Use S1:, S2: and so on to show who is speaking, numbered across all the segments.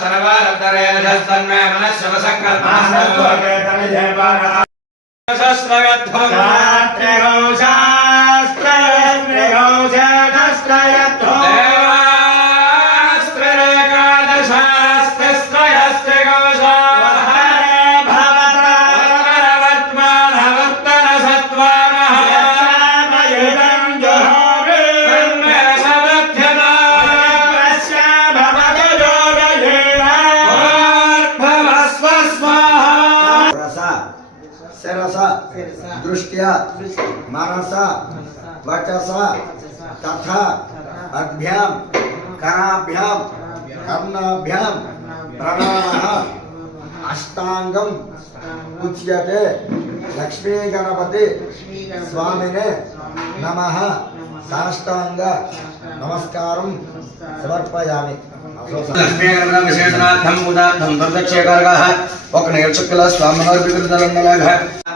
S1: सर्वारब्धरेणस्तन्मे मनः शुभसङ्कल्पः రస
S2: शिरसा दृष्टिया मनसा वचसा तथा अभ्याम कराभ्याम कर्णाभ्याम प्रणाम अष्टांगम उच्यते लक्ष्मी गणपति स्वामिने नमः साष्टांग नमस्कारं समर्पयामि
S1: लक्ष्मीगणविशेषणार्थम् उदार्थम् प्रत्यक्षेकारकः स्वामी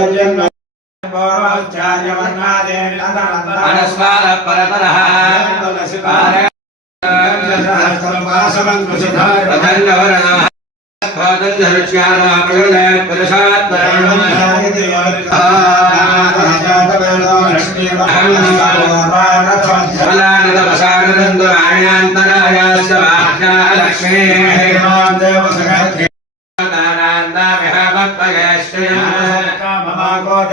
S3: ఆదయోః హస్తయోః అర్ఘ్యమర్పయామి ముఖే
S1: ఆచమనీయో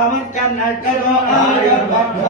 S4: రామకన్నటలో ఆయ